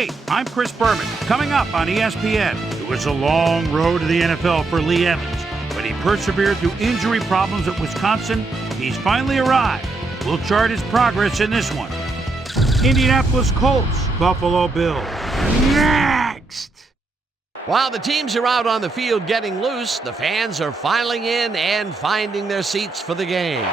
Hey, I'm Chris Berman. Coming up on ESPN, it was a long road to the NFL for Lee Evans, but he persevered through injury problems at Wisconsin. He's finally arrived. We'll chart his progress in this one. Indianapolis Colts, Buffalo Bills. Next! While the teams are out on the field getting loose, the fans are filing in and finding their seats for the game.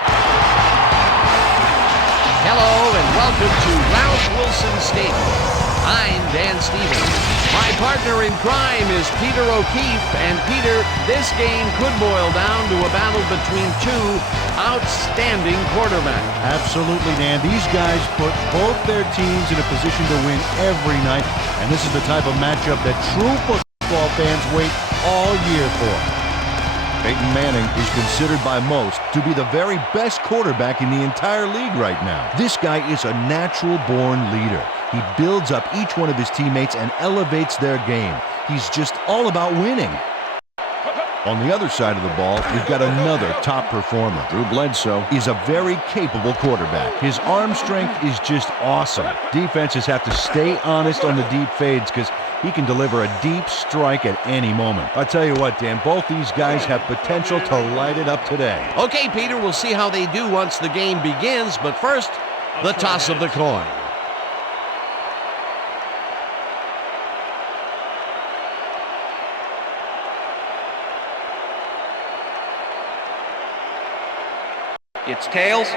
Hello and welcome to Ralph Wilson Stadium. I'm Dan Stevens. My partner in crime is Peter O'Keefe. And Peter, this game could boil down to a battle between two outstanding quarterbacks. Absolutely, Dan. These guys put both their teams in a position to win every night. And this is the type of matchup that true football fans wait all year for. Peyton Manning is considered by most to be the very best quarterback in the entire league right now. This guy is a natural-born leader. He builds up each one of his teammates and elevates their game. He's just all about winning. On the other side of the ball, we've got another top performer. Drew Bledsoe is a very capable quarterback. His arm strength is just awesome. Defenses have to stay honest on the deep fades because he can deliver a deep strike at any moment. I tell you what, Dan, both these guys have potential to light it up today. Okay, Peter, we'll see how they do once the game begins, but first, the toss of the coin. It's tails.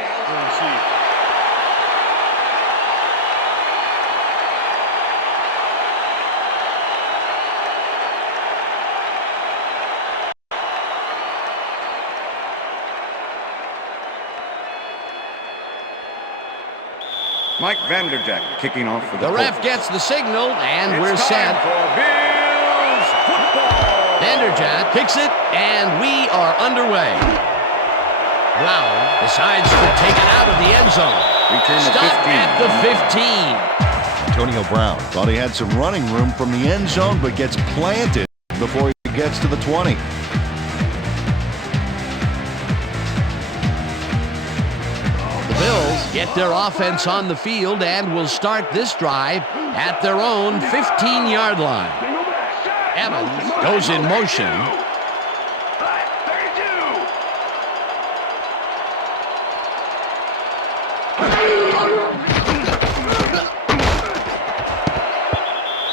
Mike Vanderjagt kicking off for the The ref Colts. gets the signal, and we're It's set. time for Bills football. Vanderjagt kicks it, and we are underway. Brown decides to take it out of the end zone. Return to Stop 15. at the 15. Antonio Brown thought he had some running room from the end zone, but gets planted before he gets to the 20. The Bills get their offense on the field and will start this drive at their own 15-yard line. Evans goes in motion.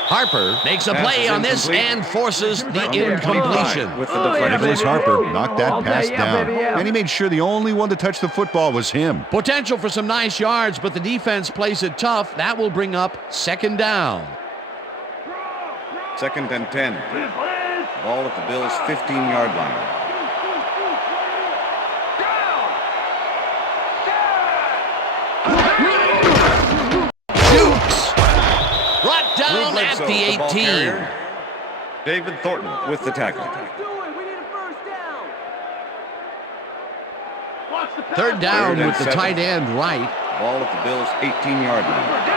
Harper makes a play on this and forces the incompletion. With the deflection. Nicholas Harper knocked that pass down, and he made sure the only one to touch the football was him. Potential for some nice yards, but the defense plays it tough. That will bring up second down. 2nd and 10. Ball at the Bills' 15-yard line. Shoots. Brought down at the 18. David Thornton with the tackle. Third down Third and with the 7. tight end right. Ball at the Bills' 18-yard line.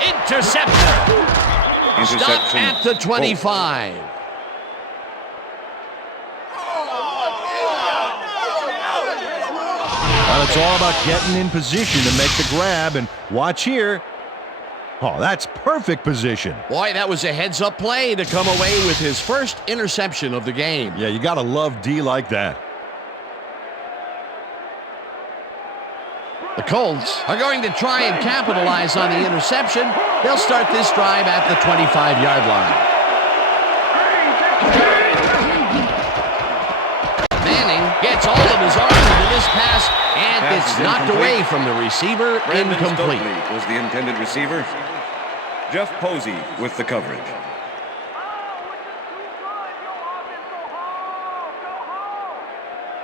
Interceptor. Stop Interception. at the 25. Well, it's all about getting in position to make the grab, and watch here. Oh, that's perfect position. Boy, that was a heads-up play to come away with his first interception of the game. Yeah, you gotta love D like that. The Colts are going to try and capitalize on the interception. They'll start this drive at the 25-yard line. Manning gets all of his arm into this pass, and Pass it's is knocked incomplete. away from the receiver. Brandon Incomplete. Stokely was the intended receiver. Jeff Posey with the coverage.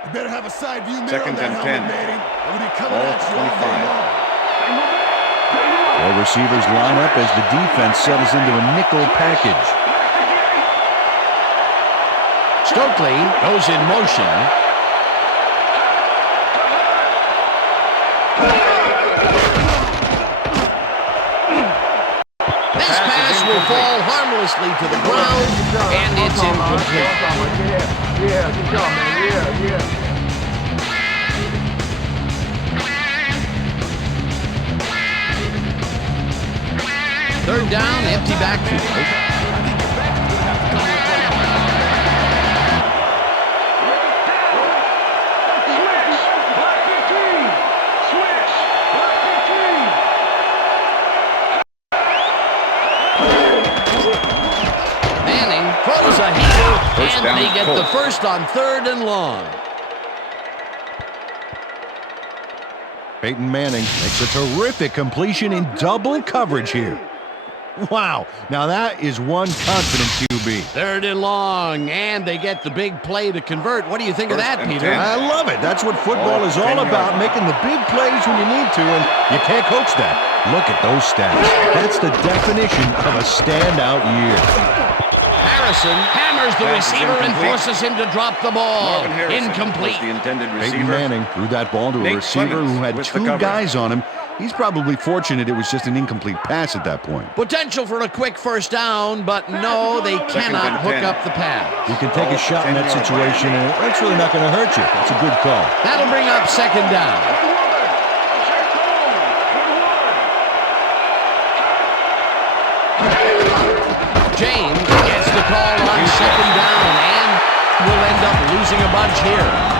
You better have a side view mirror 2nd on that and helmet, 10. Manning. I'm gonna be coming Ball at you all day 25. long. Well, receivers line up as the defense settles into a nickel package. Stokely goes in motion. This pass will fall harmlessly to the ground, and it's incomplete. Yeah, good job, man. Yeah. Third down, empty backfield. Throws a heel, and they get the first on 3rd and long. Peyton Manning makes a terrific completion in double coverage here. Wow, now that is one confident QB. 3rd and long, and they get the big play to convert. What do you think of that, Peter? I love it. That's what football is all about, making the big plays when you need to, and you can't coach that. Look at those stats. That's the definition of a standout year. Harrison hammers the receiver and forces him to drop the ball. Incomplete. Peyton Manning threw that ball to a receiver who had 2 guys on him. He's probably fortunate it was just an incomplete pass at that point. Potential for a quick first down, but no, they cannot hook up the pass. You can take a shot in that situation, and it's really not going to hurt you. It's a good call. That'll bring up 2nd down. James gets the call on 2nd down, and will end up losing a bunch here.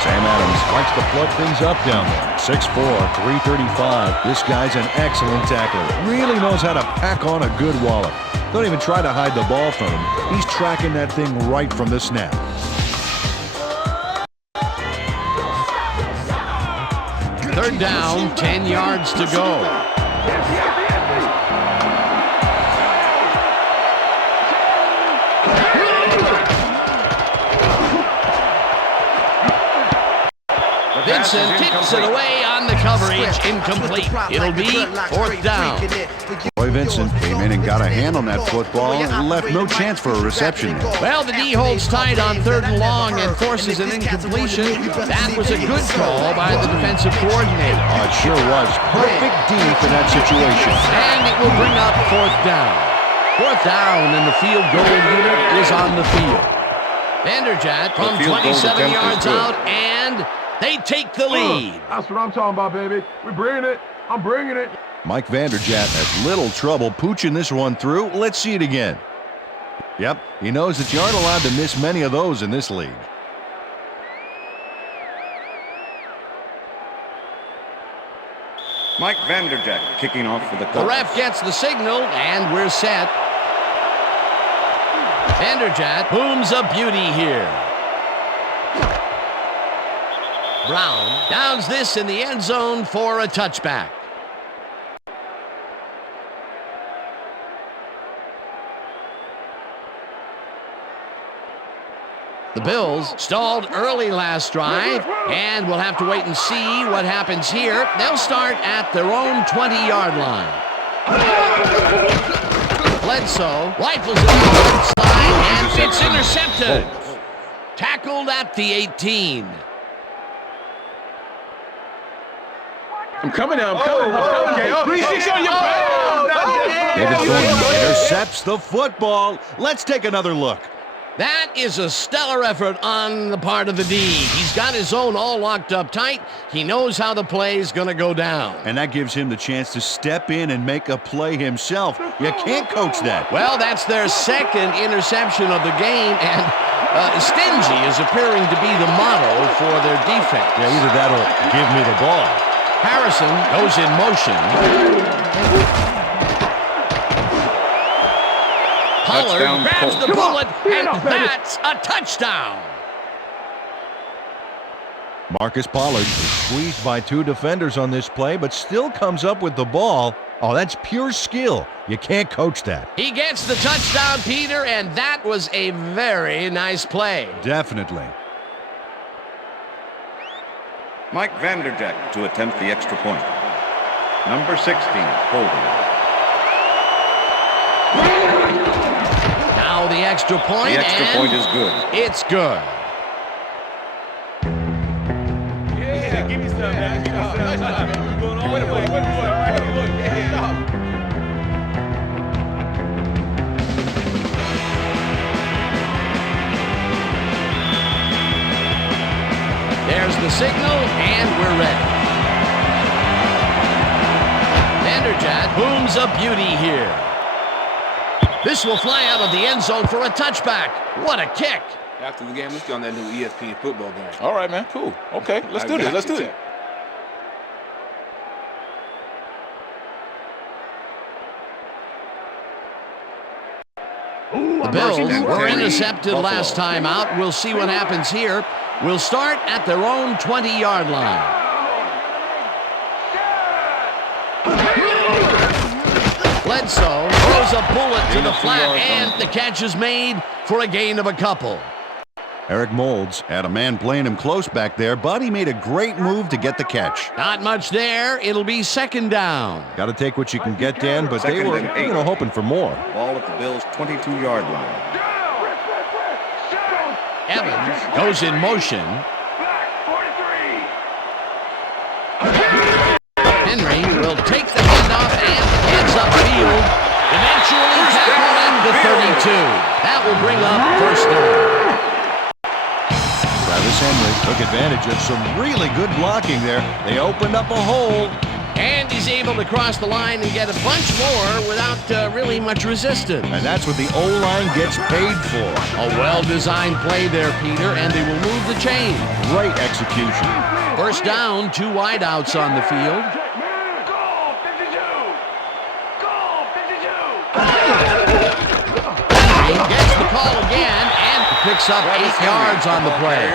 Sam Adams likes to flood things up down there. 6'4", 335. This guy's an excellent tackler. Really knows how to pack on a good wallop. Don't even try to hide the ball from him. He's tracking that thing right from the snap. Third down, 10 yards to go. Vincent tips it away on the coverage. Incomplete. It'll be 4th down. Roy Vincent came in and got a hand on that football and left no chance for a reception there. Well, the D holds tight on 3rd and long and forces an incompletion. That was a good call by the defensive coordinator. Oh, it sure was. Perfect D for that situation. And it will bring up 4th down. 4th down, and the field goal unit is on the field. Vanderjagt from 27 yards out, and they take the lead. That's what I'm talking about, baby. We're bringing it. I'm bringing it. Mike Vanderjagt has little trouble pooching this one through. Let's see it again. Yep, he knows that you aren't allowed to miss many of those in this league. Mike Vanderjagt kicking off for the Colts. The ref gets the signal, and we're set. Vanderjagt booms a beauty here. Brown downs this in the end zone for a touchback. The Bills stalled early last drive, and we'll have to wait and see what happens here. They'll start at their own 20-yard line. Bledsoe rifles it on the side, and it's intercepted. Tackled at the 18. I'm coming now. I'm coming. Okay. 3-6 on your back. David Thornton intercepts the football. Let's take another look. That is a stellar effort on the part of the D. He's got his own all locked up tight. He knows how the play is going to go down. And that gives him the chance to step in and make a play himself. You can't coach that. Well, that's their 2nd interception of the game, and stingy is appearing to be the motto for their defense. Yeah, either that or give me the ball. Harrison goes in motion. Pollard grabs the bullet, and that's a touchdown. Marcus Pollard is squeezed by 2 defenders on this play, but still comes up with the ball. Oh, that's pure skill. You can't coach that. He gets the touchdown, Peter, and that was a very nice play. Definitely. Mike Vanderjagt to attempt the extra point. Number 16, holding. Now the extra point. The extra point is good. It's good. Yeah, give me some, man. Give me some. What's going on? Wait a minute. Look. Yeah. There's the signal, and we're ready. Vanderjagt booms a beauty here. This will fly out of the end zone for a touchback. What a kick. After the game, let's get on that new ESPN football game. All right, man. Cool. Okay, let's do this. Let's do it. The Bills were intercepted last time out. We'll see what happens here. We'll start at their own 20-yard line. Bledsoe throws a bullet to the flat, and the catch is made for a gain of a couple. Eric Moulds had a man playing him close back there, but he made a great move to get the catch. Not much there. It'll be second down. Got to take what you can get, Dan, but they were hoping for more. Ball at the Bills' 22-yard line. Evans goes in motion. Henry will take the handoff and heads upfield. Eventually tackling the 32. That will bring up first down. Travis Henry took advantage of some really good blocking there. They opened up a hole. And he's able to cross the line and get a bunch more without really much resistance. And that's what the O-line gets paid for. A well-designed play there, Peter, and they will move the chain. Great execution. First down, 2 wideouts on the field. He gets the call again and picks up 8 yards on the play.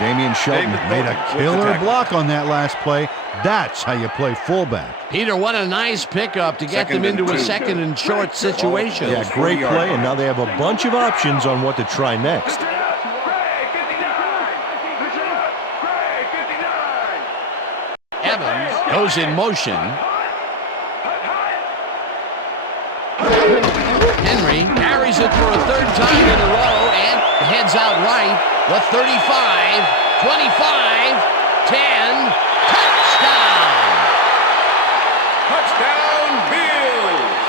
Damian Shelton made a killer block on that last play. That's how you play fullback. Peter, what a nice pickup to get them into a second and short situation. Yeah, great play, and now they have a bunch of options on what to try next. Evans goes in motion. Henry carries it for a 3rd time in a row and heads out right. The 35, 25, 10, touchdown! Touchdown, Bills!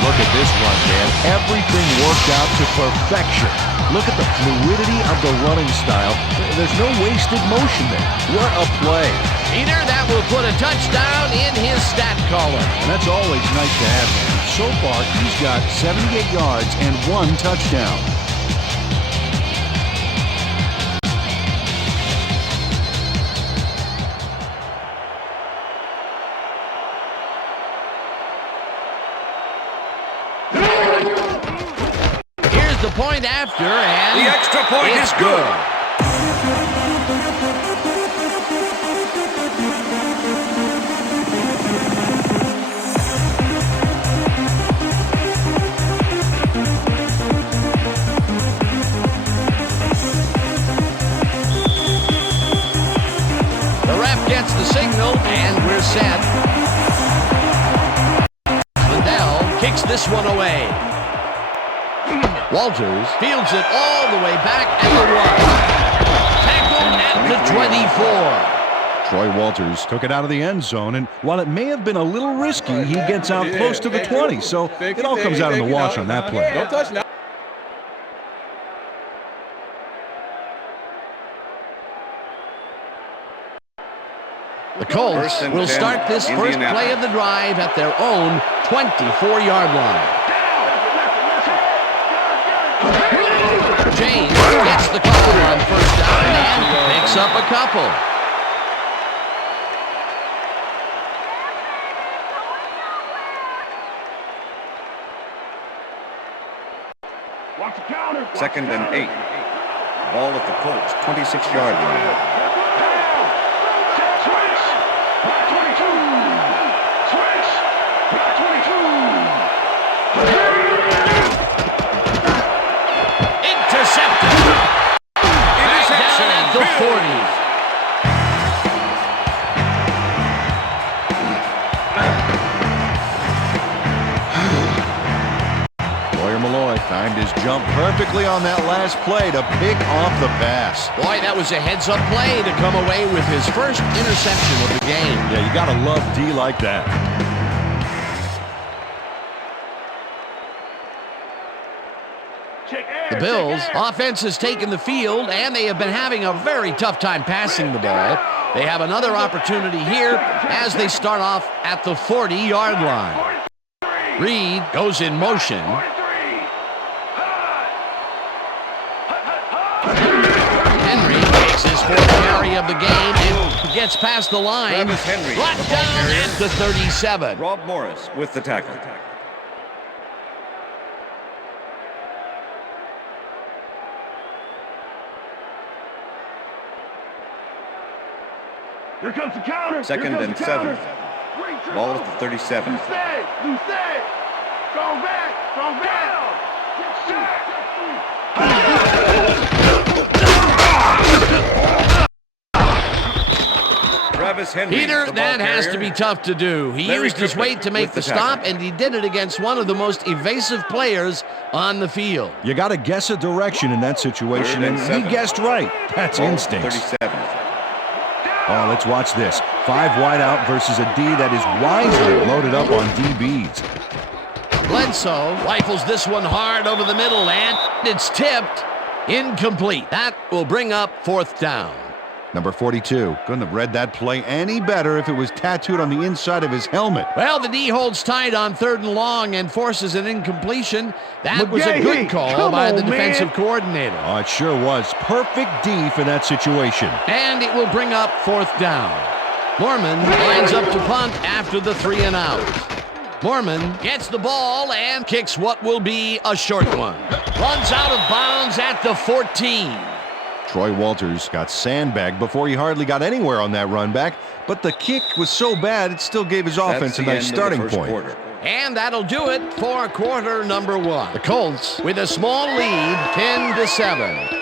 Look at this run, Dan. Everything worked out to perfection. Look at the fluidity of the running style. There's no wasted motion there. What a play. Peter, that will put a touchdown in his stat column. And that's always nice to have, man. So far, he's got 78 yards and 1 touchdown. Here's the point after, and The extra point is good. Gets the signal, and we're set. Liddell kicks this one away. Walters fields it all the way back at the 1. Tackled at the 24. Troy Walters took it out of the end zone, and while it may have been a little risky, he gets out close to the 20, so it all comes out in the wash on that play. Don't touch now. The Colts will start this first play of the drive at their own 24-yard line. James gets the call on first down and picks up a couple. Second and 8. Ball at the Colts' 26-yard line. Intercepted. Right down at the 40. Malloy timed his jump perfectly on that last play to pick off the pass. Boy, that was a heads-up play to come away with his first interception of the game. Yeah, you gotta love D like that. The Bills' offense has taken the field, and they have been having a very tough time passing the ball. They have another opportunity here as they start off at the 40-yard line. Reed goes in motion. Henry takes his fourth carry of the game and gets past the line. Travis Henry. Brought down at the 37. Rob Morris with the tackle. Here comes the counter. Second and 7. Ball at the 37. Loose leg. Go back. Travis Henry. Peter, the ball that has carrier. to be tough to do. He Larry used his Cooper weight to make with the the tackle. stop, and he did it against one of the most evasive players on the field. You got to guess a direction in that situation, Third and and he 7. guessed right. That's Ball at the instincts. 37. Oh, let's watch this. 5 wide out versus a D that is wisely loaded up on DBs. Bledsoe rifles this one hard over the middle, and it's tipped. Incomplete. That will bring up fourth down. Number 42. Couldn't have read that play any better if it was tattooed on the inside of his helmet. Well, the D holds tight on 3rd and long and forces an incompletion. That was a good call come by the on, defensive man. coordinator. Oh, it sure was. Perfect D for that situation. And it will bring up fourth down. Mormon lines up to punt after the 3 and out. Mormon gets the ball and kicks what will be a short one. Runs out of bounds at the 14. Troy Walters got sandbagged before he hardly got anywhere on that run back, but the kick was so bad it still gave his offense That's a the nice end starting of the first point. quarter. And that'll do it for quarter number 1. The Colts with a small lead, 10-7.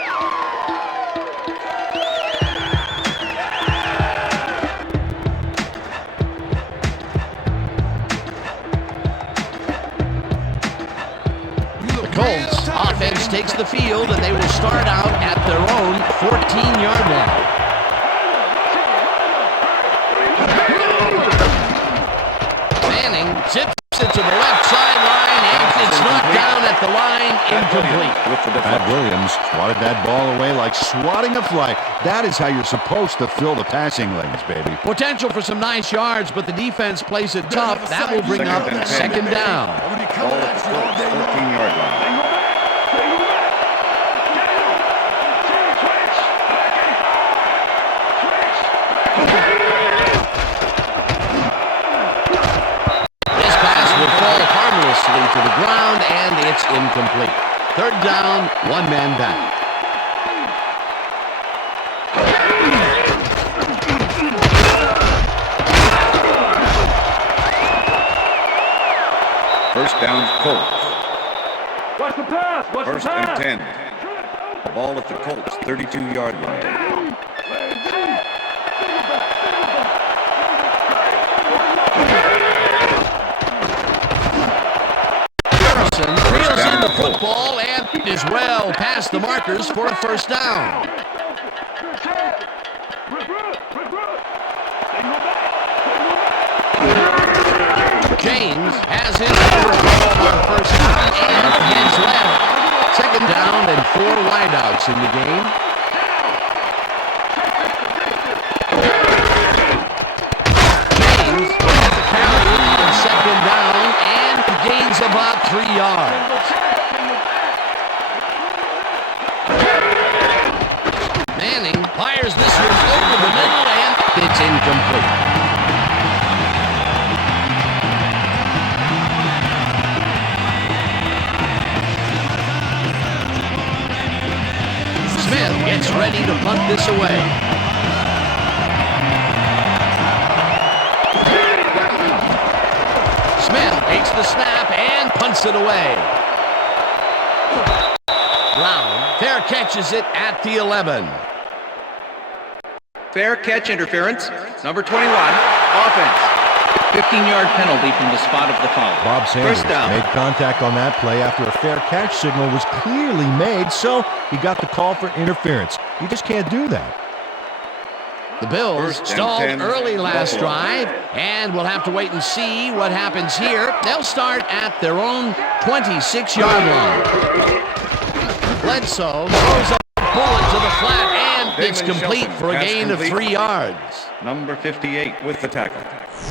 The Colts offense takes the field, and they will start out at their own 14-yard line. Manning zips it to the left sideline, and it's knocked down at the line, incomplete. With the Pat deflection. Williams swatted that ball away like swatting a fly. That is how you're supposed to fill the passing lanes, baby. Potential for some nice yards, but the defense plays it tough. That will bring up second down. Ball at the Colts 14-yard line. This pass will fall harmlessly to the ground, and it's incomplete. Third down, one man back. First down, Colts. Watch the pass. First and 10. Ball at the Colts 32-yard line. Harrison reels in the football and is well past the markers for a first down. James has his number on first down and heads left. Second down and 4 wideouts in the game. James gets the carry on second down and gains about 3 yards. Manning fires this one over the middle and it's incomplete. Smith gets ready to punt this away. Smith takes the snap and punts it away. Brown fair catches it at the 11. Fair catch interference. Number 21, offense. 15-yard penalty from the spot of the foul. Bob Sanders First down. made contact on that play after a fair catch signal was clearly made, so he got the call for interference. You just can't do that. The Bills First and stalled 10, early last Buffalo. drive, and we'll have to wait and see what happens here. They'll start at their own 26-yard line. Bledsoe throws a bullet to the flat, and it's Damon complete Shelton, for a pass gain of complete. 3 yards. Number 58 with the tackle.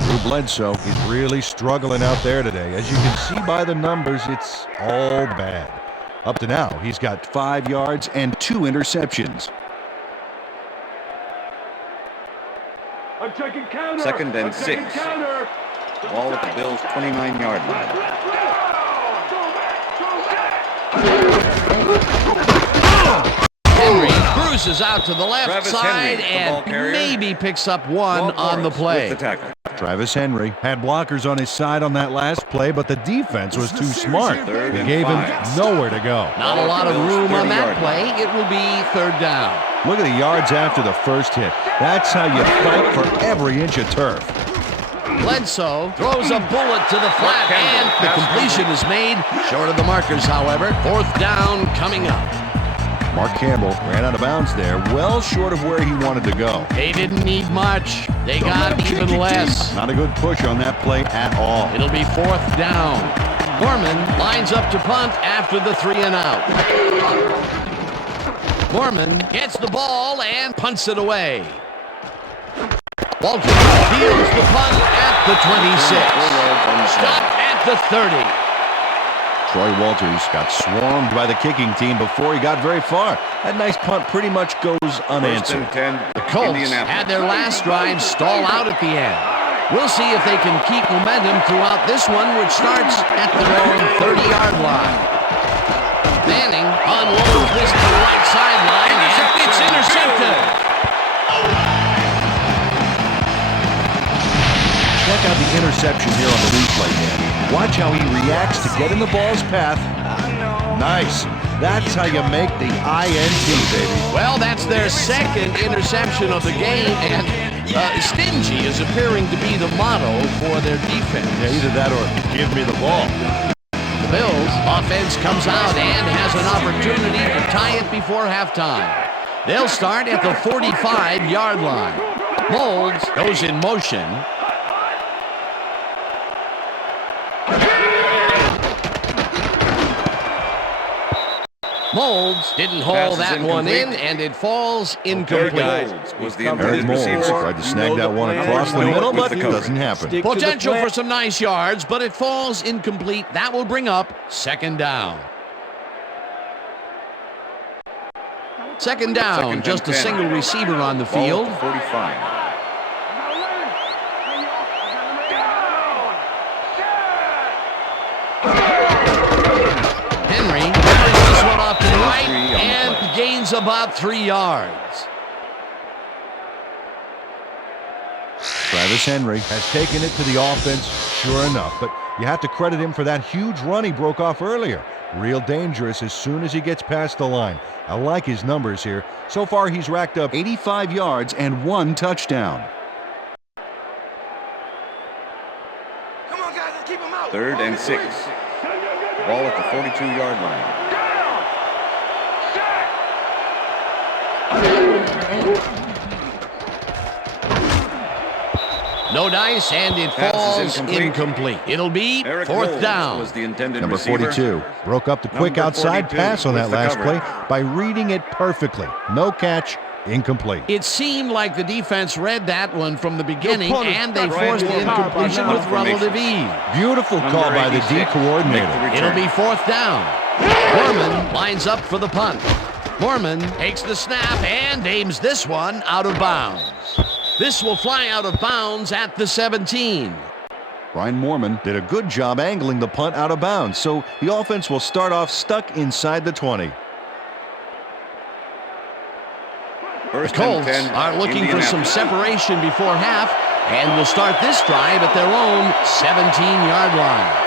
Drew Bledsoe, he's really struggling out there today. As you can see by the numbers, it's all bad. Up to now, he's got 5 yards and 2 interceptions. I'm checking counter. Second and I'm checking 6. counter. Ball at the Bills' 29-yard line. Henry cruises out to the left Travis side Henry, the ball and carrier. maybe picks up 1 on the Morris play. with the tackle. Travis Henry had blockers on his side on that last play, but the defense was too smart. Third They and gave him 5. nowhere to go. Not a lot of Bills' room on that 30-yard play. It will be 3rd down. Look at the yards after the first hit. That's how you fight for every inch of turf. Bledsoe throws a bullet to the flat, and the completion is made. Short of the markers, however. 4th down coming up. Mark Campbell ran out of bounds there, well short of where he wanted to go. They didn't need much. They got even less. Not a good push on that play at all. It'll be 4th down. Mormon lines up to punt after the 3 and out. Mormon gets the ball and punts it away. Walter fields the punt at the 26. Stop at the 30. Troy Walters got swarmed by the kicking team before he got very far. That nice punt pretty much goes First unanswered. and 10. The Colts Indianapolis. had their last drive stall out at the end. We'll see if they can keep momentum throughout this one, which starts at their own 30-yard line. Manning unloads this to the right sideline, and it's intercepted. Check out the interception here on the replay, Dan. Watch how he reacts to get in the ball's path. Nice. That's how you make the INT, baby. Well, that's their 2nd interception of the game, and stingy is appearing to be the motto for their defense. Yeah, either that or give me the ball. The Bills' offense comes out and has an opportunity to tie it before halftime. They'll start at the 45-yard line. Molds goes in motion. Molds didn't haul Pass is that one in, incomplete. and it falls incomplete. Molds was the Eric intended Molds receiver. tried to snag that one across the middle, but it doesn't happen. Potential for some nice yards, but it falls incomplete. That will bring up 2nd down. Second down, just a single receiver on the field. Ball at the 45. Henry carries this one off to the right and gains about 3 yards. Travis Henry has taken it to the offense, sure enough, but you have to credit him for that huge run he broke off earlier. Real dangerous as soon as he gets past the line. I like his numbers here. So far, he's racked up 85 yards and 1 touchdown. Come on, guys, let's keep him out. 3rd and 6. Ball at the 42-yard line. No dice, and it Pass is falls incomplete. incomplete. It'll be Eric 4th Knowles down. was the intended Number receiver. 42 broke up the quick Number outside 42 pass on that with the last coverage. play by reading it perfectly. No catch, incomplete. It seemed like the defense read that one from the beginning, punter, and they Brian forced the Moore, incompletion power with by now. relative ease. Beautiful Number call by the D 86, coordinator. make the It'll return. be 4th down. Mormon lines up for the punt. Mormon takes the snap and aims this one out of bounds. This will fly out of bounds at the 17. Brian Mormon did a good job angling the punt out of bounds, so the offense will start off stuck inside the 20. The First and Colts 10, are looking for some Indianapolis. separation before half and will start this drive at their own 17-yard line.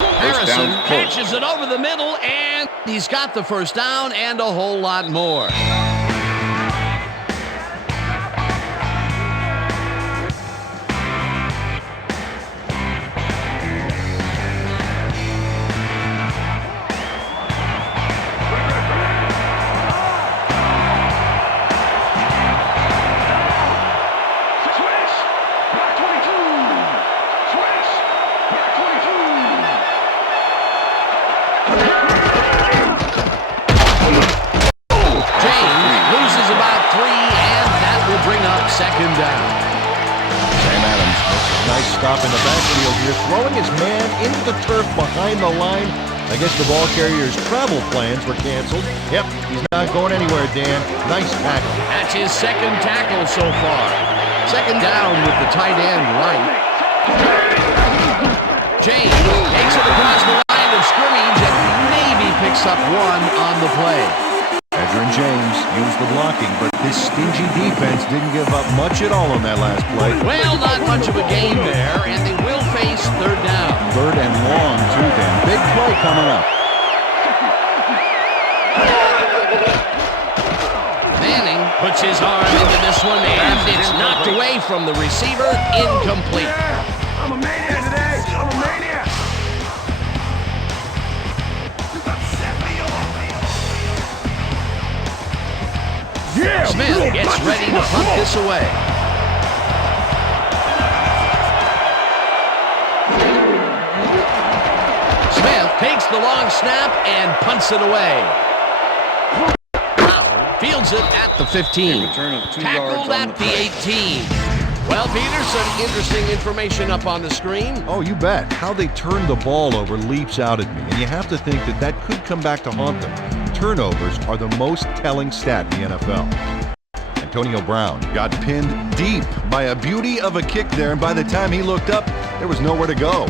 Harrison down, Colts. catches it over the middle, and he's got the 1st down and a whole lot more. Switch. Back 22. Switch. Back 22. second down. Sam Adams makes a nice stop in the backfield here, throwing his man into the turf behind the line. I guess the ball carrier's travel plans were canceled. Yep, he's not going anywhere, Dan. Nice tackle. That's his second tackle so far. Second down with the tight end right. James takes it across the line of scrimmage and maybe picks up one on the play. Edgerrin James used the blocking, but this stingy defense didn't give up much at all on that last play. Well, not much of a gain there, and they will face third down. Third and long, too, then. Big play coming up. Manning puts his arm into this one, and it's knocked away from the receiver. Incomplete. I'm a maniac today. I'm a maniac. Smith gets ready to punt this away. Smith takes the long snap and punts it away. Brown fields it at the 15. Return of 2 yards Tackled on at the 18. Well, Peter, some interesting information up on the screen. Oh, you bet. How they turn the ball over leaps out at me, and you have to think that that could come back to haunt them. Turnovers are the most telling stat in the NFL. Antonio Brown got pinned deep by a beauty of a kick there, and by the time he looked up, there was nowhere to go.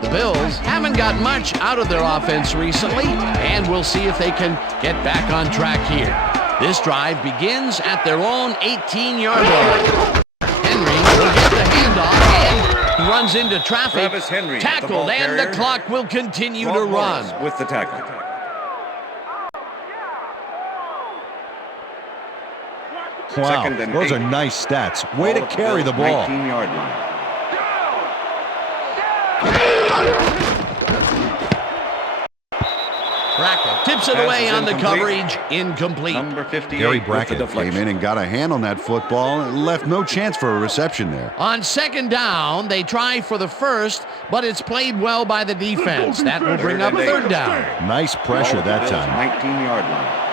The Bills haven't got much out of their offense recently, and we'll see if they can get back on track here. This drive begins at their own 18-yard line. Henry will get the handoff and runs into traffic. Travis Henry, tackled, the ball and carrier. the clock will continue to Ron run. Morris with the tackle. Wow, Second and those 8. are nice stats. Way to Ball at carry the ball. 19-yard line. Brackett tips it Pass away is on the incomplete. coverage. Incomplete. Number 58 Gary with the Brackett came deflection. in and got a hand on that football and left no chance for a reception there. On second down, they try for the first, but it's played well by the defense. That will bring up third down. Nice pressure Ball at that the Bills' time. 19-yard line.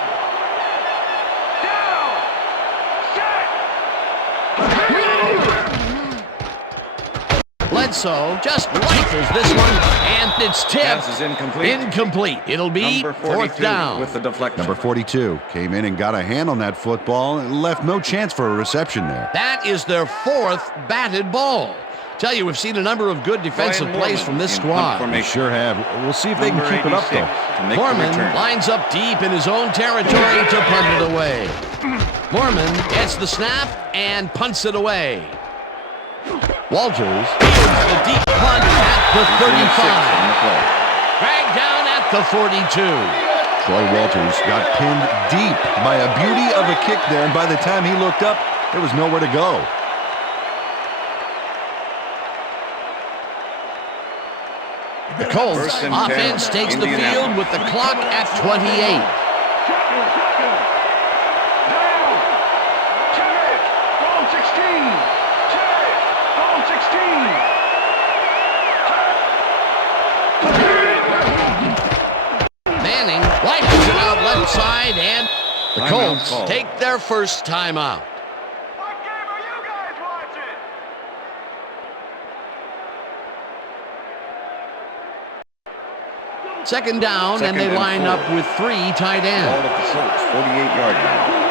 Bledsoe just rifles this one, and it's tipped. Pass is incomplete. Incomplete. It'll be Number fourth 42 down. with the deflection. Number 42 came in and got a hand on that football and left no chance for a reception there. That is their fourth batted ball. Tell you, we've seen a number of good defensive Ryan plays Morman from this in squad. punt They formation. sure have. We'll see if they can Number keep it up, 86 though. to make the Morman return. lines up deep in his own territory to punt it away. Morman gets the snap and punts it away. Walters fields the deep punt at the 35. On the play. Dragged down at the 42. Troy Walters got pinned deep by a beauty of a kick there, and by the time he looked up, there was nowhere to go. The Colts First and 10, offense takes the field Indianapolis. with the clock at 28. Manning wipes it out left side, and the Timeout Colts called. take their first timeout. What game are you guys watching? Second down, Second and they and line 4. up with three tight Ball ends. at the Colts, 48-yard line.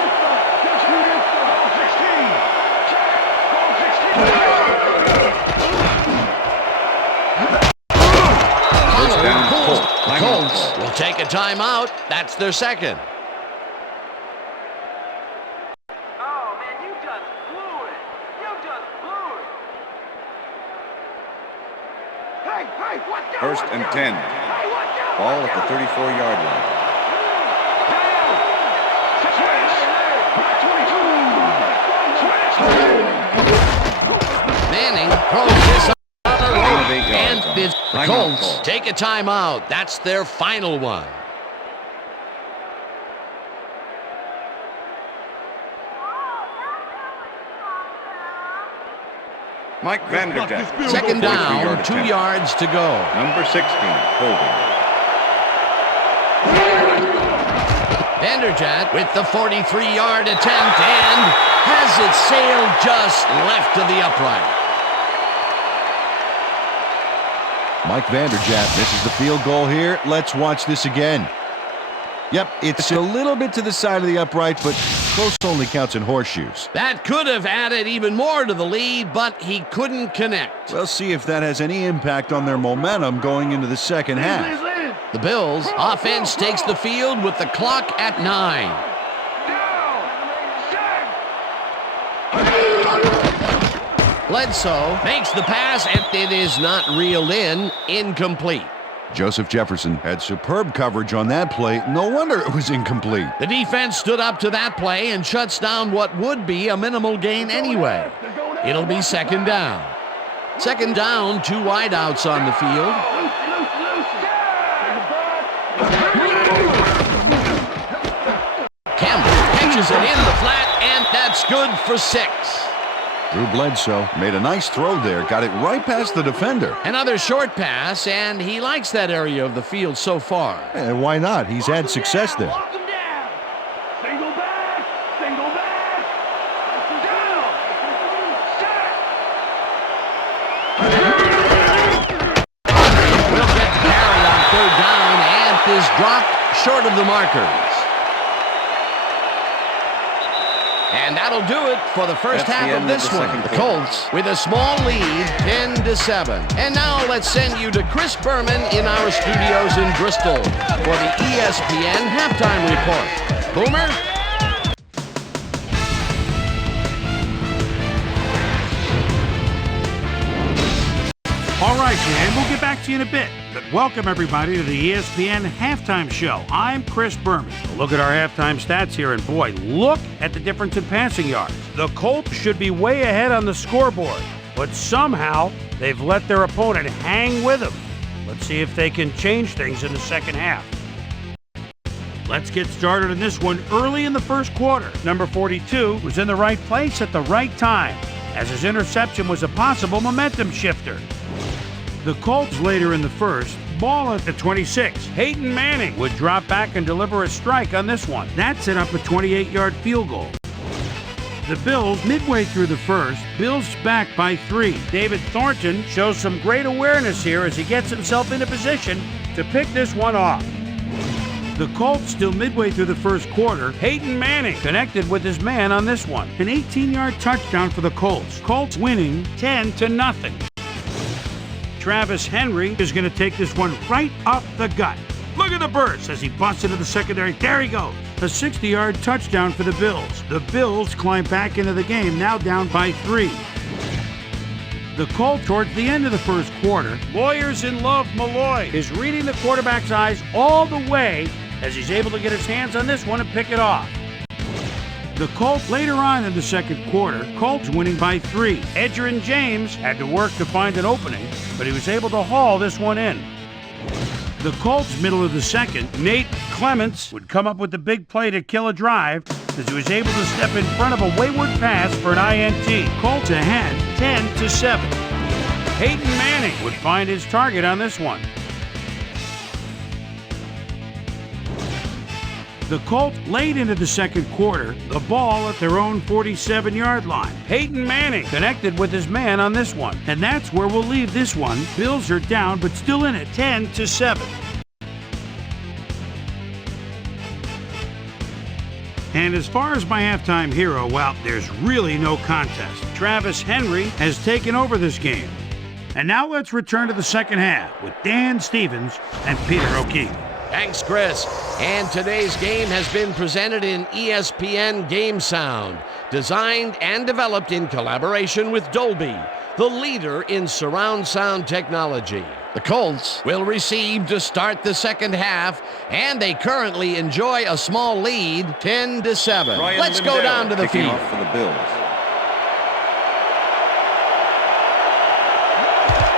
First down, Colts. The Timeout Colts call. will take a timeout. That's their second. Oh, man, you just blew it. You just blew it. Hey, watch out. First watch and out. 10. Hey, watch out. Ball watch at the out. 34-yard line. Manning throws this on the rope, of 8 yards and on the it. Timeout Colts call. take a timeout. That's their final one. Mike Vanderdeck. Second down, 43-yard 2 attempt. yards to go. Number 16, holding. Vanderjagt with the 43-yard attempt and has it sailed just left of the upright. Mike Vanderjagt misses the field goal here. Let's watch this again. Yep, it's a little bit to the side of the upright, but close only counts in horseshoes. That could have added even more to the lead, but he couldn't connect. We'll see if that has any impact on their momentum going into the second half. The Bills' offense takes the field with the clock at 9. Bledsoe makes the pass, and it is not reeled in. Incomplete. Joseph Jefferson had superb coverage on that play. No wonder it was incomplete. The defense stood up to that play and shuts down what would be a minimal gain anyway. It'll be second down. Second down, 2 wideouts on the field. Campbell catches it in the flat, and that's good for 6. Drew Bledsoe made a nice throw there, got it right past the defender. Another short pass, and he likes that area of the field so far. And why not? He's had success there. Single back. Will get the carry on third down and is dropped short of the markers. And that'll do it for the first half of this one. The Colts with a small lead, 10-7. And now let's send you to Chris Berman in our studios in Bristol for the ESPN halftime report. Boomer? All right, Dan, we'll get back to you in a bit. But welcome, everybody, to the ESPN Halftime Show. I'm Chris Berman. Look at our halftime stats here, and boy, look at the difference in passing yards. The Colts should be way ahead on the scoreboard, but somehow they've let their opponent hang with them. Let's see if they can change things in the second half. Let's get started in this one early in the first quarter. Number 42 was in the right place at the right time, as his interception was a possible momentum shifter. The Colts later in the first, ball at the 26. Peyton Manning would drop back and deliver a strike on this one. That set up a 28-yard field goal. The Bills, midway through the first, Bills back by 3. David Thornton shows some great awareness here as he gets himself into position to pick this one off. The Colts still midway through the first quarter. Peyton Manning connected with his man on this one. An 18-yard touchdown for the Colts. Colts winning 10-0. Travis Henry is going to take this one right up the gut. Look at the burst as he busts into the secondary. There he goes. A 60-yard touchdown for the Bills. The Bills climb back into the game, now down by 3. The Colts towards the end of the first quarter. Lawyers in love, Malloy is reading the quarterback's eyes all the way as he's able to get his hands on this one and pick it off. The Colts later on in the second quarter, Colts winning by 3. Edgerrin James had to work to find an opening, but he was able to haul this one in. The Colts middle of the second, Nate Clements would come up with the big play to kill a drive as he was able to step in front of a wayward pass for an INT. Colts ahead 10-7. Peyton Manning would find his target on this one. The Colts late into the second quarter, the ball at their own 47-yard line. Peyton Manning connected with his man on this one, and that's where we'll leave this one. Bills are down, but still in it, 10-7. And as far as my halftime hero, well, there's really no contest. Travis Henry has taken over this game. And now let's return to the second half with Dan Stevens and Peter O'Keefe. Thanks, Chris. And today's game has been presented in ESPN Game Sound, designed and developed in collaboration with Dolby, the leader in surround sound technology. The Colts will receive to start the second half, and they currently enjoy a small lead, 10-7. Let's go down to the field. Off for the Bills.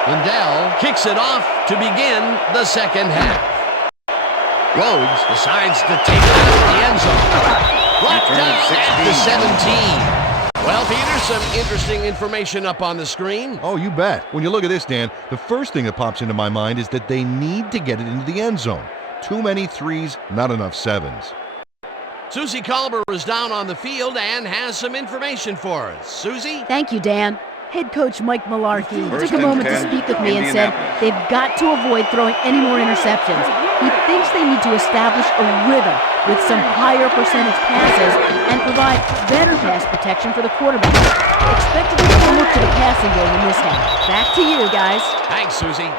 Lindell kicks it off to begin the second half. Rhodes decides to take it out of the end zone. Brought down at the 17. Well, Peter, some interesting information up on the screen. Oh, you bet. When you look at this, Dan, the first thing that pops into my mind is that they need to get it into the end zone. Too many threes, not enough sevens. Susie Colber is down on the field and has some information for us. Susie? Thank you, Dan. Head coach Mike Malarkey First took a and moment to 10, speak with me and said Indianapolis. they've got to avoid throwing any more interceptions. He thinks they need to establish a rhythm with some higher percentage passes and provide better pass protection for the quarterback. Expect to take a look to the passing game in this half. Back to you, guys. Thanks, Susie.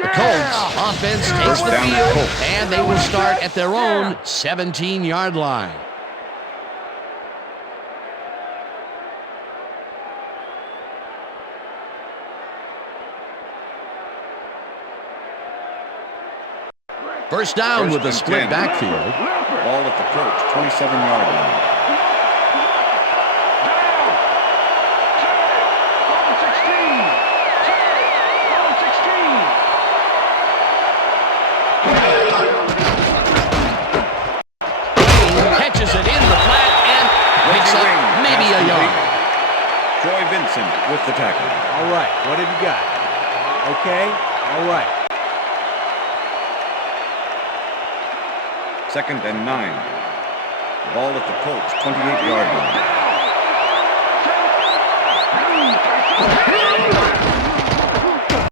The Colts offense takes the First down, field, Colts. and they will start at their own 17-yard line. First down with a First and split 10. backfield. Ball at the Colts 27-yard line. Catches it in the flat and picks up maybe a yard. Troy Vincent with the tackle. All right, what have you got? Okay, all right. Second and 9. Ball at the Colts 28-yard line.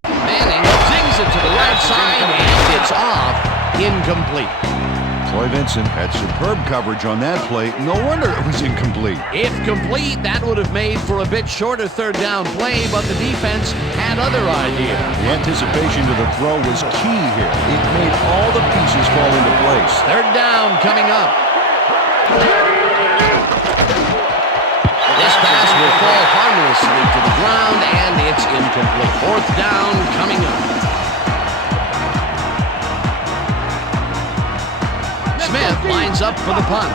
Manning zings it to the right side and it's off. Incomplete. Troy Vincent had superb coverage on that play. No wonder it was incomplete. If complete, that would have made for a bit shorter third down play, but the defense had other ideas. The anticipation to the throw was key here. It made all the pieces fall into place. Third down coming up. This pass will fall harmlessly to the ground, and it's incomplete. Fourth down coming up. Smith lines up for the punt.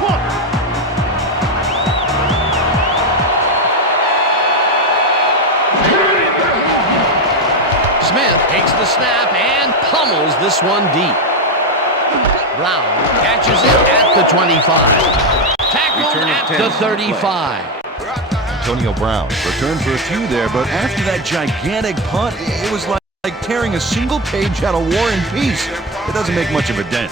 Smith takes the snap and pummels this one deep. Brown catches it at the 25. Tackled Return of at 10 the 35. Antonio Brown returned for a few there, but after that gigantic punt, it was like tearing a single page out of War and Peace. It doesn't make much of a dent.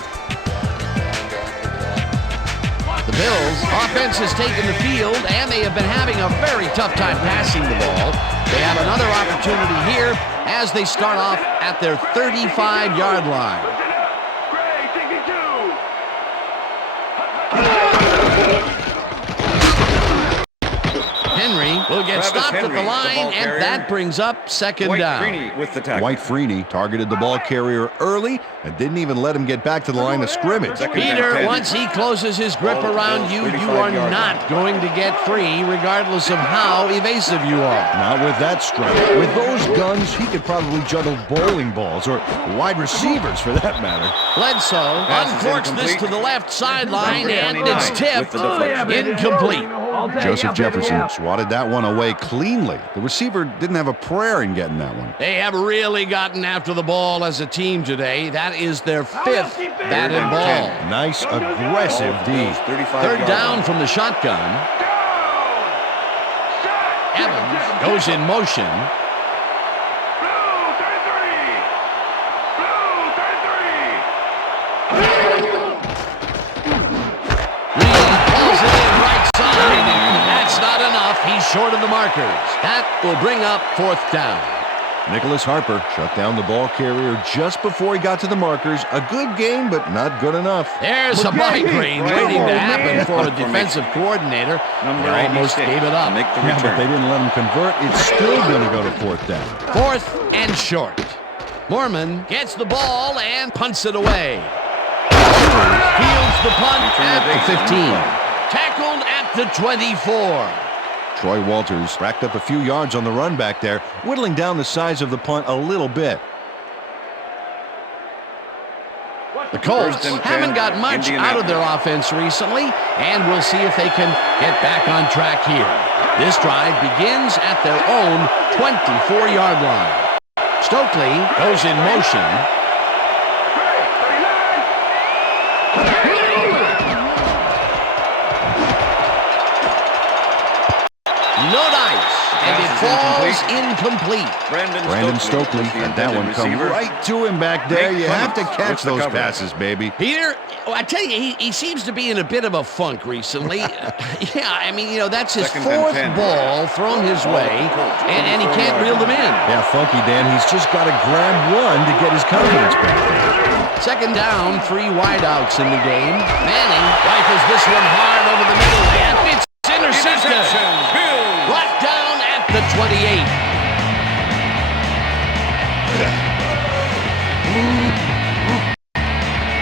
The Bills' offense has taken the field, and they have been having a very tough time passing the ball. They have another opportunity here as they start off at their 35-yard line. Henry will get Travis stopped Henry, at the the line, ball and carrier. that brings up second White down. Freeney with the tackle. White Freeney targeted the ball carrier early and didn't even let him get back to the line of scrimmage. Second and Peter, 10. once he closes his grip Ball at the around Bills' you, you 35-yard are line. not going to get free, regardless of how evasive you are. Not with that strength. With those guns, he could probably juggle bowling balls or wide receivers for that matter. Bledsoe Pass is uncorks this incomplete. to the left sideline, Number and 29 it's tipped. with the deflection. Incomplete. Joseph Jefferson swatted that one away cleanly. The receiver didn't have a prayer in getting that one. They have really gotten after the ball as a team today. That is their fifth batted and ball. 10. Nice, aggressive D. 35-yard Third down line. from the shotgun. Evans goes in motion. Pulls it in right side. That's not enough. He's short of the markers. That will bring up fourth down. Nicholas Harper shut down the ball carrier just before he got to the markers. A good game, but not good enough. There's a migraine waiting to happen for a defensive coordinator. Number They almost 86 gave it up. to make the Yeah, but they return. didn't let him convert. It's still going to go to fourth down. Fourth and short. Mormon gets the ball and punts it away. Fields the punt at the 15. Tackled at the 24. Troy Walters racked up a few yards on the run back there, whittling down the size of the punt a little bit. The Colts First and 10, haven't got much out of their offense recently, and we'll see if they can get back on track here. This drive begins at their own 24-yard line. Stokely goes in motion. No dice. And it falls incomplete. Brandon Stokely had that one come right to him back there. You have to catch those passes, baby. Peter, I tell you, he seems to be in a bit of a funk recently. Yeah, I mean, that's his fourth ball thrown his way, and he can't reel them in. Yeah, funky, Dan. He's just got to grab one to get his confidence back. Second down, 3 wideouts in the game. Manning rifles this one hard over the middle, and it's intercepted. Brought down at the 28.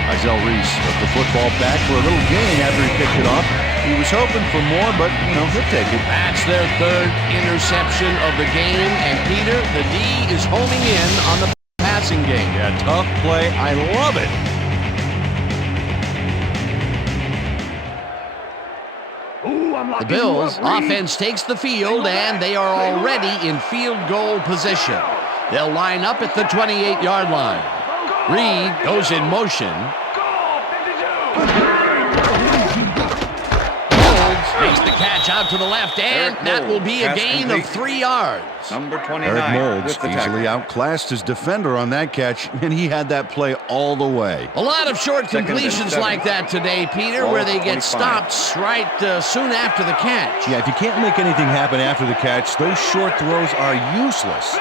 Isel Reese took the football back for a little gain after he picked it off. He was hoping for more, but, he'll take it. That's their third interception of the game, and Peter, the D is homing in on the passing game. Yeah, tough play. I love it. The Bills' offense takes the field, and they are already in field goal position. They'll line up at the 28-yard line. Reed goes in motion. Moulds makes the catch out to the left, and that will be a gain of 3 yards. Number 29. Eric Moulds with the easily tackle. outclassed his defender on that catch, and he had that play all the way. A lot of short completions 7. like that today, Peter, where they get stopped right soon after the catch. Yeah, if you can't make anything happen after the catch, those short throws are useless.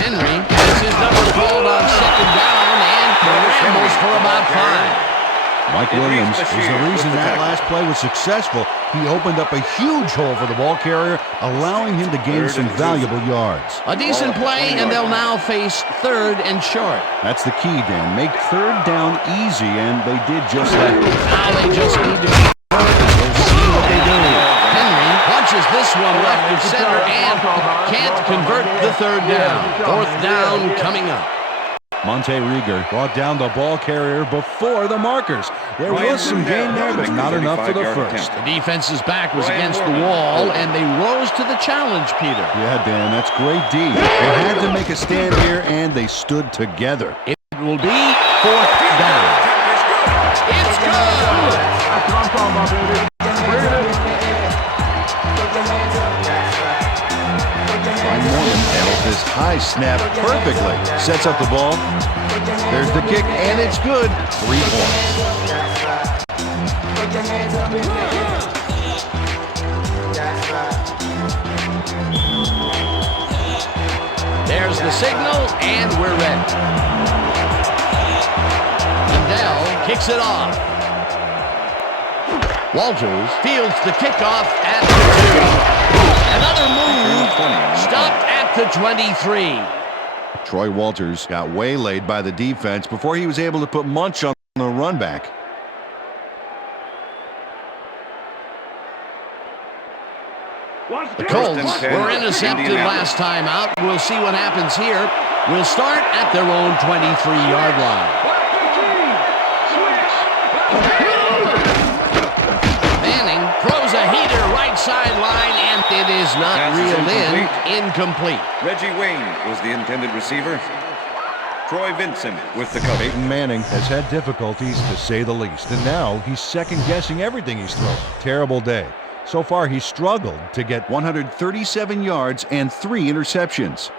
Henry has his number called on second down and rambles for about 5. Mike Williams is the reason that last play was successful. He opened up a huge hole for the ball carrier, allowing him to gain some valuable yards. A decent play, and they'll now face 3rd and short. That's the key, Dan. Make 3rd down easy, and they did just that. Now they just need to be We'll see what they do. Henry punches this one left of center and can't convert the 3rd down. 4th down coming up. Monte Rieger brought down the ball carrier before the markers. There was some gain there, but not enough for the first. The defense's back was against the wall, and they rose to the challenge, Peter. Yeah, Dan, that's great D. They had to make a stand here, and they stood together. It will be 4th down. It's good! Handles this high snap perfectly. Sets up the ball. There's the kick, and it's good. 3 points. There's the signal, and we're ready. Lindell kicks it off. Walters fields the kickoff at the 2. Another move, stopped at the 23. Troy Walters got waylaid by the defense before he was able to put Munch on the run back. The Colts were intercepted last time out. We'll see what happens here. We'll start at their own 23-yard line. Manning throws a heater right sideline, and it is not reeled in. Incomplete. Reggie Wayne was the intended receiver. Troy Vincent with the cover. Peyton Manning has had difficulties, to say the least, and now he's second-guessing everything he's thrown. Terrible day. So far, he's struggled to get 137 yards and 3 interceptions.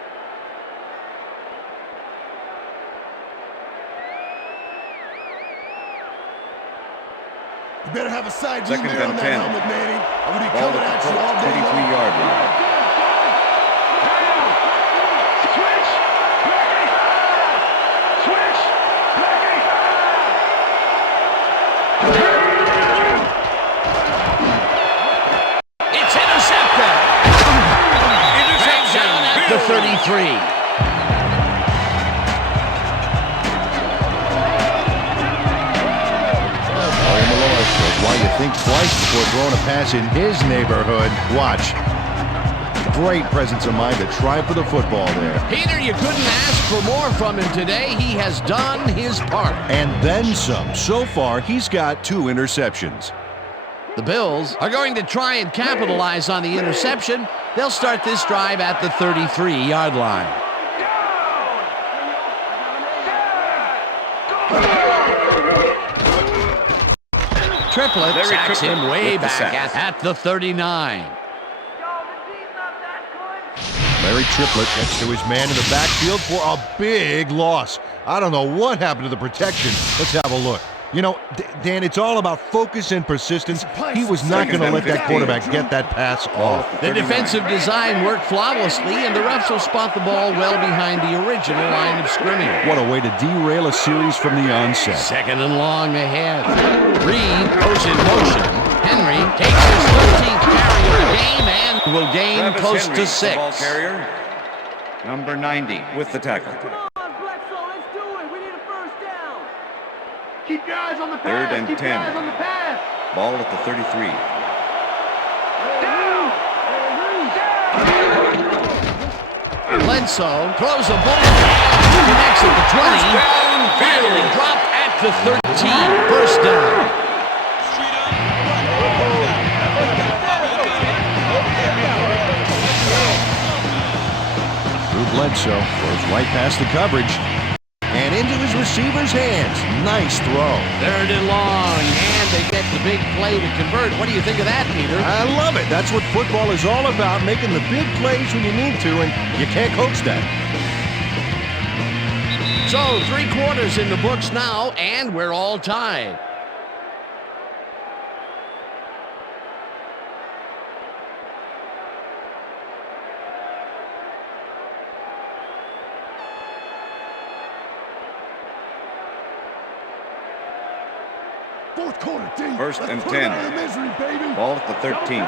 You better have a side Second unit on and that 10. helmet, Manning. I'm going to be Ball coming at at the you all Colts' day long. 23-yard line. It's intercepted. Down at the 33. That's why you think twice before throwing a pass in his neighborhood. Watch. Great presence of mind to try for the football there. Peter, you couldn't ask for more from him today. He has done his part. And then some. So far, he's got 2 interceptions. The Bills are going to try and capitalize on the interception. They'll start this drive at the 33-yard line. Triplett Larry sacks Triplett him way with the back sack. at the 39. Larry Triplett gets to his man in the backfield for a big loss. I don't know what happened to the protection. Let's have a look. You know, Dan, it's all about focus and persistence. He was not going to let that quarterback get that pass off. The defensive design worked flawlessly, and the refs will spot the ball well behind the original line of scrimmage. What a way to derail a series from the onset. Second and long ahead. Reed goes in motion. Henry takes his 13th carry of the game and will gain Travis close Henry, to the 6. ball carrier. Number 90 with the tackle. Keep your eyes on the pass. Third and Keep 10. your eyes on the pass. Ball at the 33. Bledsoe throws a bullet and connects at the 20. Finally dropped at the 13. First down. Drew Bledsoe goes right past the coverage and into his receiver's hands. Nice throw. Third and long, and they get the big play to convert. What do you think of that, Peter? I love it. That's what football is all about, making the big plays when you need to, and you can't coach that. So, 3 quarters in the books now, and we're all tied. Fourth quarter, D. First and Let's put 10. it out of misery, baby. Ball at the 13.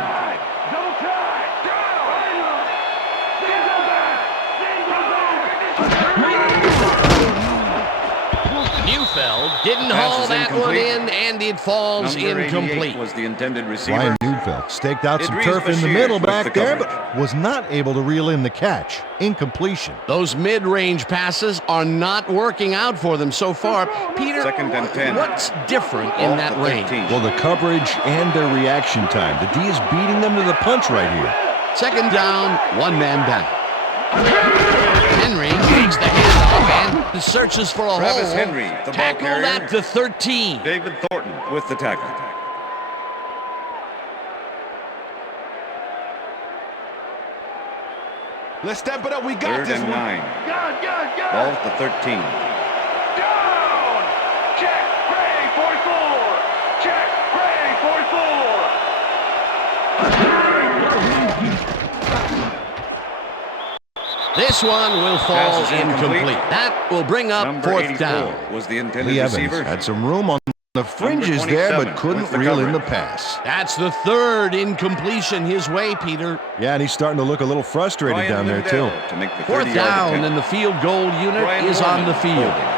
Neufeld didn't Pass haul is that one incomplete. in, and it falls Number 88 incomplete. was the intended receiver. Ryan Neufeld staked out some Idris turf in the Bashir middle with back the there, coverage. but was not able to reel in the catch. Incompletion. Those mid-range passes are not working out for them so far. Peter, Second and 10. what's different Ball in at that the range? 13. Well, the coverage and their reaction time. The D is beating them to the punch right here. Second down, 1 man down. Henry takes the handoff and searches for a Travis hole. Henry, the ball Tackled carrier. at the 13. David Thornton with the tackle. Let's step it up. We got Third this and one. 9. Go. Ball at the 13. Down! Check, Gray, 44! Check, Gray, 44! This one will fall Pass is incomplete. incomplete. That will bring up Number 4th 84 down. was the intended Lee Evans receiver. had some room on the fringes Number there, 27 but couldn't with the reel in the coverage. pass. That's the 3rd incompletion his way, Peter. Yeah, and he's starting to look a little frustrated Ryan down there, Lindell too. to make the 4th 30-yard down, attempt. and the field goal unit Brian is on Norman the field. holding.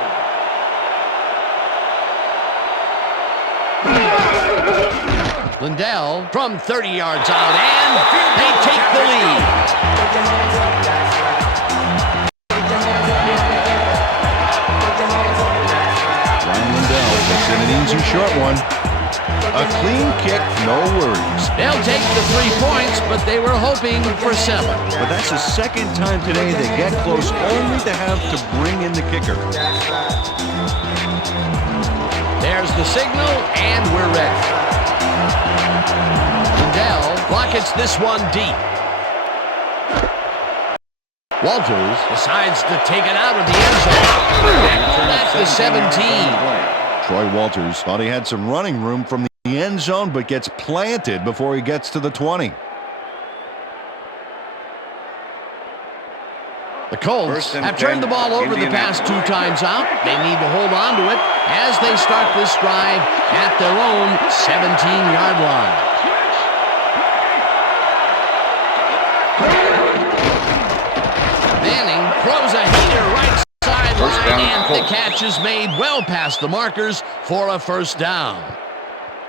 Lindell from 30 yards out, and they take the lead. Ryan Lindell gets in an easy short one. A clean kick, no worries. They'll take the 3 points, but they were hoping for 7. But that's the second time today they get close, only to have to bring in the kicker. There's the signal, and we're ready. Lindell rockets this one deep. Walters decides to take it out of the end zone. Tackled at the 17. Troy Walters thought he had some running room from the end zone, but gets planted before he gets to the 20. The Colts First and have turned 10, the ball over the past 2 times out. They need to hold on to it as they start this drive at their own 17-yard line. Manning throws a heater right First sideline, down, and the Colts. catch is made well past the markers for a first down.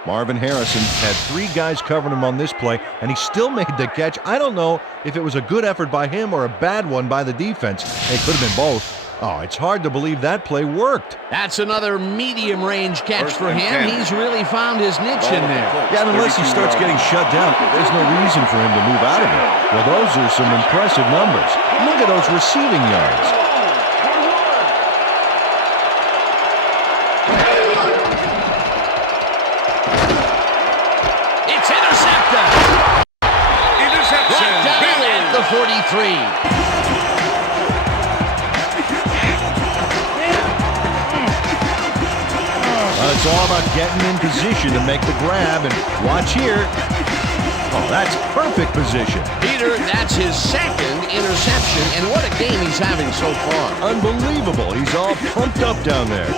Marvin Harrison had 3 guys covering him on this play, and he still made the catch. I don't know if it was a good effort by him or a bad one by the defense. It could have been both. Oh, it's hard to believe that play worked. That's another medium-range catch First for and him. 10. He's really found his niche in there. Yeah, and unless he starts getting shut down, there's no reason for him to move out of it. Well, those are some impressive numbers. Look at those receiving yards. 43. It's all about getting in position to make the grab, and watch here. Oh, that's perfect position. Peter, that's his second interception, and what a game he's having so far. Unbelievable. He's all pumped up down there.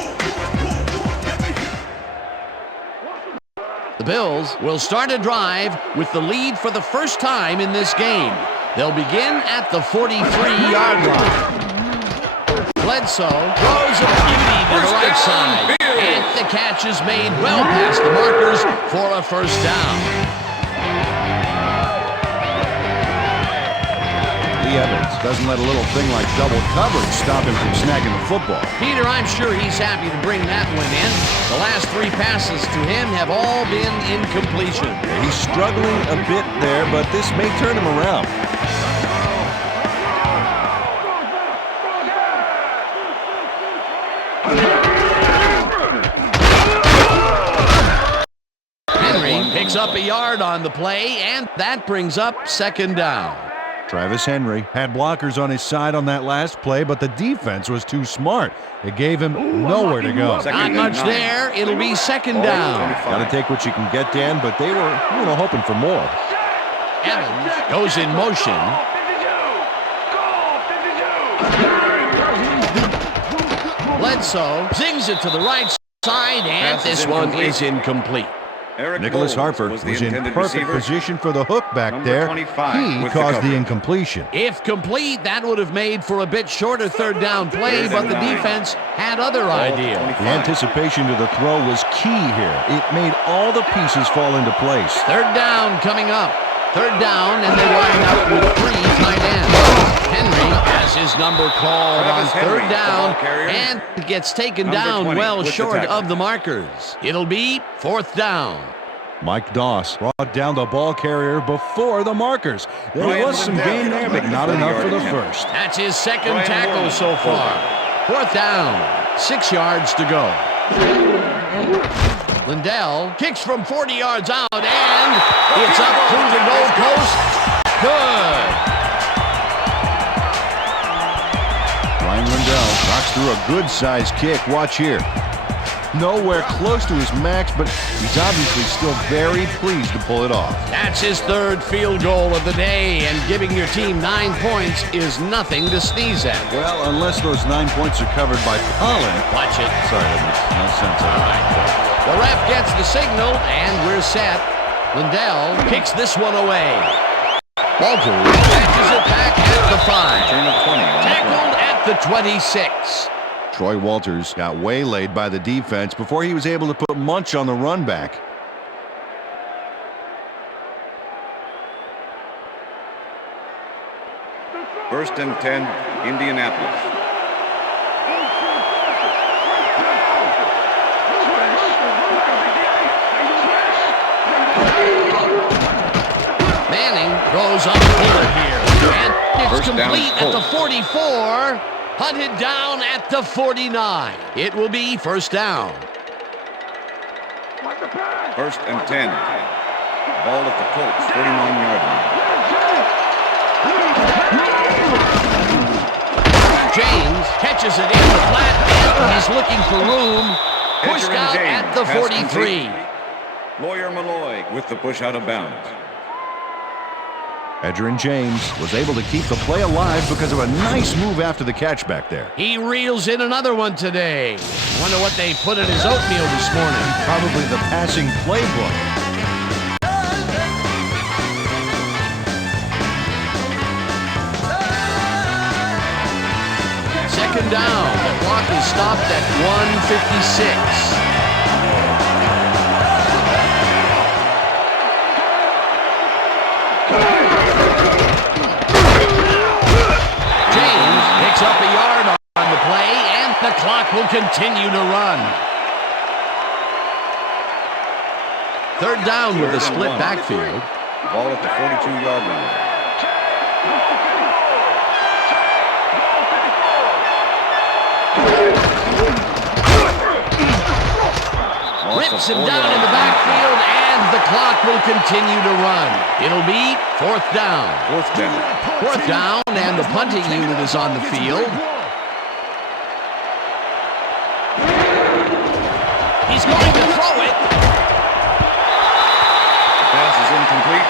The Bills will start a drive with the lead for the first time in this game. They'll begin at the 43-yard line. Bledsoe throws a beauty to the right side. And the catch is made well past the markers for a first down. Evans doesn't let a little thing like double coverage stop him from snagging the football. Peter, I'm sure he's happy to bring that one in. The last 3 passes to him have all been incompletion. He's struggling a bit there, but this may turn him around. Picks up a yard on the play, and that brings up second down. Travis Henry had blockers on his side on that last play, but the defense was too smart. It gave him nowhere to go. Not much there. It'll be second down. Got to take what you can get, Dan, but they were, hoping for more. Evans goes in motion. Bledsoe zings it to the right side, and this one is incomplete. Nicholas Harper was in perfect position for the hook back there. He caused the incompletion. If complete, that would have made for a bit shorter third down play, but the defense had other ideas. The anticipation to the throw was key here. It made all the pieces fall into place. Third down coming up. Third down, and they line up with 3 tight ends. Henry has his number called on third down, and gets taken down well short of the markers. It'll be fourth down. Mike Doss brought down the ball carrier before the markers. There was some gain there, but not enough for the first. That's his second tackle so far. Fourth down, 6 yards to go. Lindell kicks from 40 yards out, and it's up through the goal post. Good. Ryan Lindell knocks through a good-sized kick. Watch here. Nowhere close to his max, but he's obviously still very pleased to pull it off. That's his third field goal of the day, and giving your team 9 points is nothing to sneeze at. Well, unless those 9 points are covered by pollen. Watch it. Sorry, that makes no sense. All right. The ref gets the signal, and we're set. Lindell kicks this one away. Walters catches it back at the 5. Tackled at the 26. Troy Walters got waylaid by the defense before he was able to put Munch on the run back. First and 10, Indianapolis. Manning throws up forward here, and it's First complete down, at the 44. Hunted down at the 49. It will be first down. First and 10. Ball at the Colts, 49-yard line. James catches it in the flat, and he's looking for room. Pushed out at the 43. Lawyer Malloy with the push out of bounds. Edgerrin James was able to keep the play alive because of a nice move after the catch back there. He reels in another one today. Wonder what they put in his oatmeal this morning. Probably the passing playbook. Second down. The clock is stopped at 1:56. Up a yard on the play, and the clock will continue to run. Third down with a split backfield. Ball at the 42-yard line. Rips him down in the backfield, and The clock will continue to run. It'll be fourth down. Fourth down. Fourth down, and the punting unit is on the field. He's going to throw it. The pass is incomplete.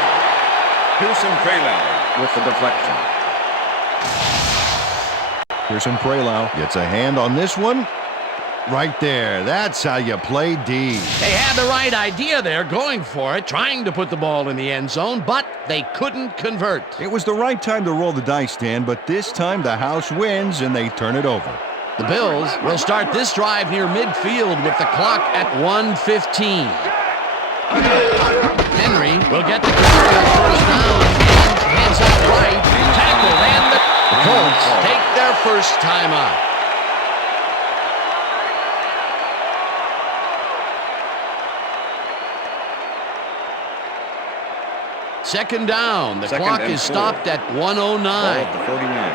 Pearson Prelau with the deflection. Pearson Prelau gets a hand on this one. Right there. That's how you play D. They had the right idea there, going for it, trying to put the ball in the end zone, but they couldn't convert. It was the right time to roll the dice, Dan, but this time the house wins and they turn it over. The Bills will start this drive near midfield with the clock at 1:15. Henry will get the first down and hands out right. Tackle, and the Colts take their first timeout. Second down. The clock is stopped at 1:09. Ball at the 49.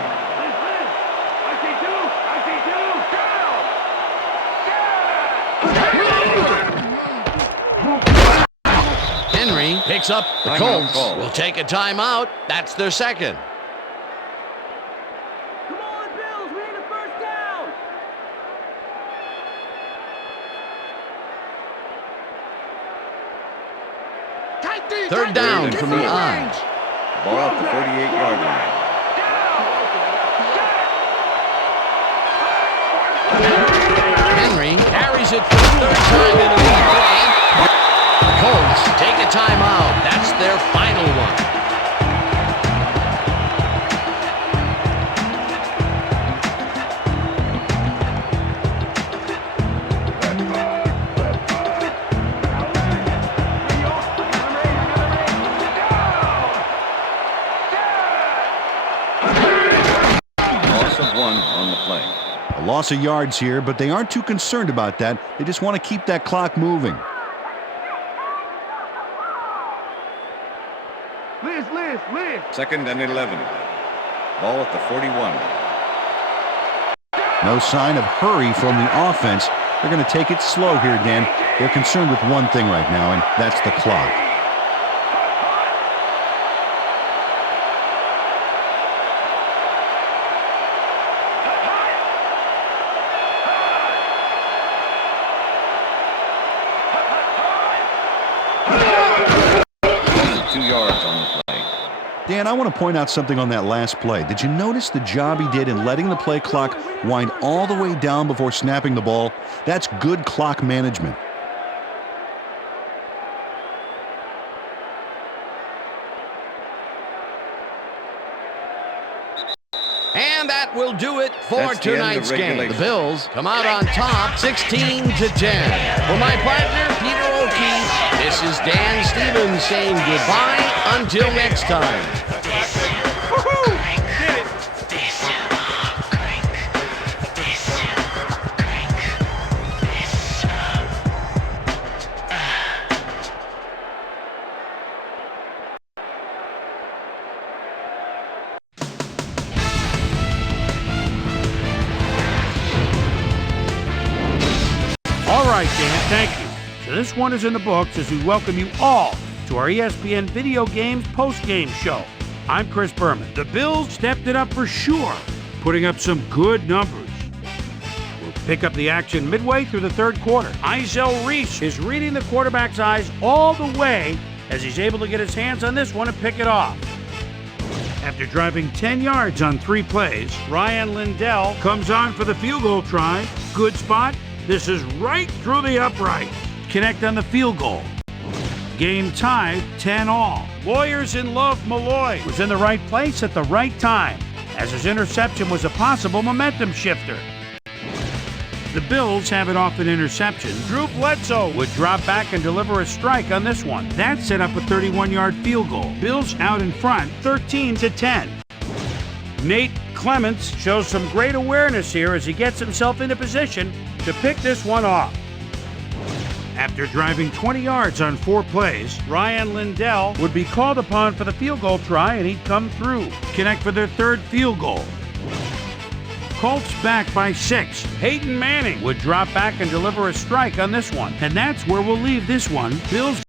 Henry picks up the Colts. Will take a timeout. That's their second. Come on, Bills, we need a first down. Third down from the line. Ball at the 48-yard line. Henry carries it for the third time in a play. The Colts take a timeout. That's their final one. Loss of 1 on the play. A loss of yards here, but they aren't too concerned about that. They just want to keep that clock moving. Liz. Second and 11. Ball at the 41. No sign of hurry from the offense. They're going to take it slow here, Dan. They're concerned with one thing right now, and that's the clock. Dan, I want to point out something on that last play. Did you notice the job he did in letting the play clock wind all the way down before snapping the ball? That's good clock management. And that will do it for tonight's game. The Bills come out on top 16-10. For my partner, Peter O'Keefe, this is Dan Stevens saying goodbye until next time. All right, Dan, thank you. So this one is in the books as we welcome you all to our ESPN Video Games post-game show. I'm Chris Berman. The Bills stepped it up for sure, putting up some good numbers. We'll pick up the action midway through the third quarter. Izell Reese is reading the quarterback's eyes all the way as he's able to get his hands on this one and pick it off. After driving 10 yards on 3 plays, Ryan Lindell comes on for the field goal try. Good spot. This is right through the upright. Connect on the field goal. Game tied 10-all. Lawyers in love Malloy was in the right place at the right time, as his interception was a possible momentum shifter. The Bills have it off an interception. Drew Bledsoe would drop back and deliver a strike on this one. That set up a 31-yard field goal. Bills out in front, 13-10. Nate Clements shows some great awareness here as he gets himself into position to pick this one off. After driving 20 yards on 4 plays, Ryan Lindell would be called upon for the field goal try, and he'd come through. Connect for their third field goal. Colts back by 6. Peyton Manning would drop back and deliver a strike on this one. And that's where we'll leave this one. Bills